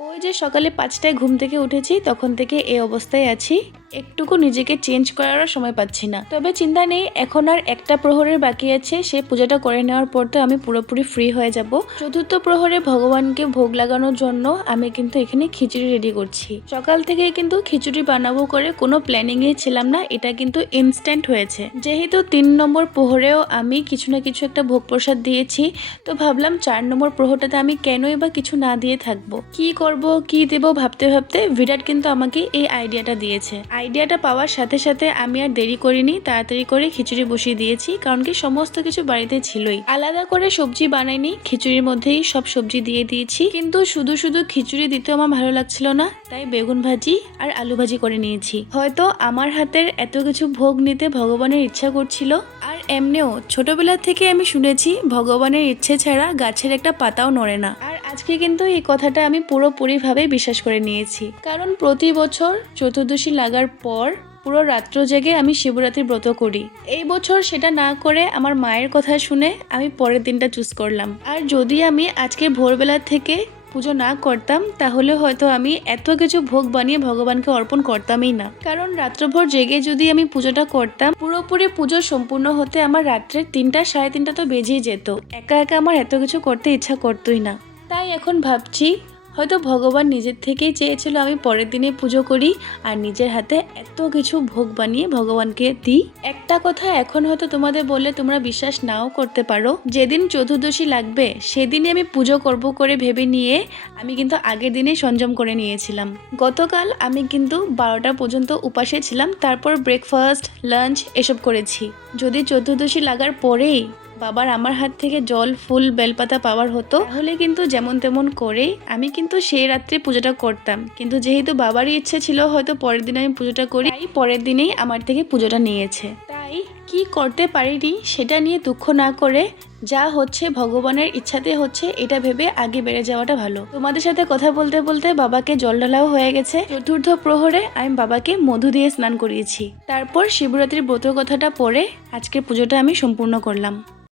ওই যে সকালে 5টায় ঘুম থেকে উঠেছি, তখন থেকে এই অবস্থায় আছি। একটুকু নিজেকে চেঞ্জ করারও সময় পাচ্ছি না। তবে চিন্তা নেই, এখন আর একটা প্রহরের বাকি আছে। সে পূজাটা করে নেওয়ার পর তো আমি পুরোপুরি ফ্রি হয়ে যাব। চতুর্থ প্রহরে ভগবানকে ভোগ লাগানোর জন্য আমি কিন্তু এখানে খিচুড়ি রেডি করছি। সকাল থেকে কিন্তু খিচুড়ি বানাবো করে কোনো প্ল্যানিংয়ে ছিলাম না, এটা কিন্তু ইনস্ট্যান্ট হয়েছে। যেহেতু 3 নম্বর প্রহরেও আমি কিছু না কিছু একটা ভোগ প্রসাদ দিয়েছি, তো ভাবলাম 4 নম্বর প্রহরটাতে আমি কেনই বা কিছু না দিয়ে থাকবো। কি করব কি দেব ভাবতে ভাবতে বিরাট কিন্তু আমাকে এই আইডিয়াটা দিয়েছে। আইডিয়াটা পাওয়ার সাথে সাথে আমি আর দেরি করিনি, তাড়াতাড়ি করে খিচুড়ি বসিয়ে দিয়েছি, কারণ কি সমস্ত কিছু বাড়িতে ছিলই। আলাদা করে সবজি বানাইনি, খিচুড়ির মধ্যেই সব সবজি দিয়ে দিয়েছি। কিন্তু শুধু শুধু খিচুড়ি দিতে আমার ভালো লাগছিল না, তাই বেগুন ভাজি আর আলু ভাজি করে নিয়েছি। হয়তো আমার হাতের এত কিছু ভোগ নিতে ভগবানের ইচ্ছা করছিল। আর এমনিও ছোটবেলা থেকে আমি শুনেছি ভগবানের ইচ্ছে ছাড়া গাছের একটা পাতাও নড়ে না। আর আজকে কিন্তু এই কথাটা আমি পুরোপুরিভাবে বিশ্বাস করে নিয়েছি, কারণ প্রতি বছর চতুর্দশী লাগার পর পুরো রাত্র জেগে আমি শিবরাত্রির ব্রত করি। এই বছর সেটা না করে আমার মায়ের কথা শুনে আমি পরের দিনটা চুজ করলাম। আর যদি আমি আজকে ভোরবেলা থেকে পুজো না করতাম, তাহলে হয়তো আমি এত কিছু ভোগ বানিয়ে ভগবানকে অর্পণ করতামই না। কারণ রাত্রভর জেগে যদি আমি পুজোটা করতাম, পুরোপুরি পুজো সম্পূর্ণ হতে আমার রাত্রের 3টা সাড়ে 3টা তো বেজেই যেত। একা একা আমার এত কিছু করতে ইচ্ছা করতোই না। তাই এখন ভাবছি হয়তো ভগবান নিজের থেকেই চেয়েছিল আমি পরের দিনে পুজো করি আর নিজের হাতে এত কিছু ভোগ বানিয়ে ভগবানকে দিই। একটা কথা এখন হয়তো তোমাদের বললে তোমরা বিশ্বাস নাও করতে পারো, যেদিন চতুর্দশী লাগবে সেদিনই আমি পুজো করব করে ভেবে নিয়ে আমি কিন্তু আগের দিনেই সংযম করে নিয়েছিলাম। গতকাল আমি কিন্তু 12টা পর্যন্ত উপাসে ছিলাম, তারপর ব্রেকফাস্ট লাঞ্চ এসব করেছি। যদি চতুর্দশী লাগার পরেই বাবার আমার হাত থেকে জল ফুল বেলপাতা পাওয়ার হতো, তাহলে কিন্তু যেমন তেমন করে আমি কিন্তু সেই রাত্রে পুজোটা করতাম। কিন্তু যেহেতু বাবারই ইচ্ছে ছিল হয়তো পরের দিন আমি পুজোটা করি, তাই পরের দিনেই আমার থেকে পুজোটা নিয়েছে। তাই কি করতে পারিনি সেটা নিয়ে দুঃখ না করে যা হচ্ছে ভগবানের ইচ্ছাতে হচ্ছে এটা ভেবে আগে বেড়ে যাওয়াটা ভালো। তোমাদের সাথে কথা বলতে বলতে বাবাকে জল ঢালাও হয়ে গেছে। চতুর্থ প্রহরে আমি বাবাকে মধু দিয়ে স্নান করিয়েছি, তারপর শিবরাত্রির ব্রত কথাটা পড়ে আজকের পুজোটা আমি সম্পূর্ণ করলাম।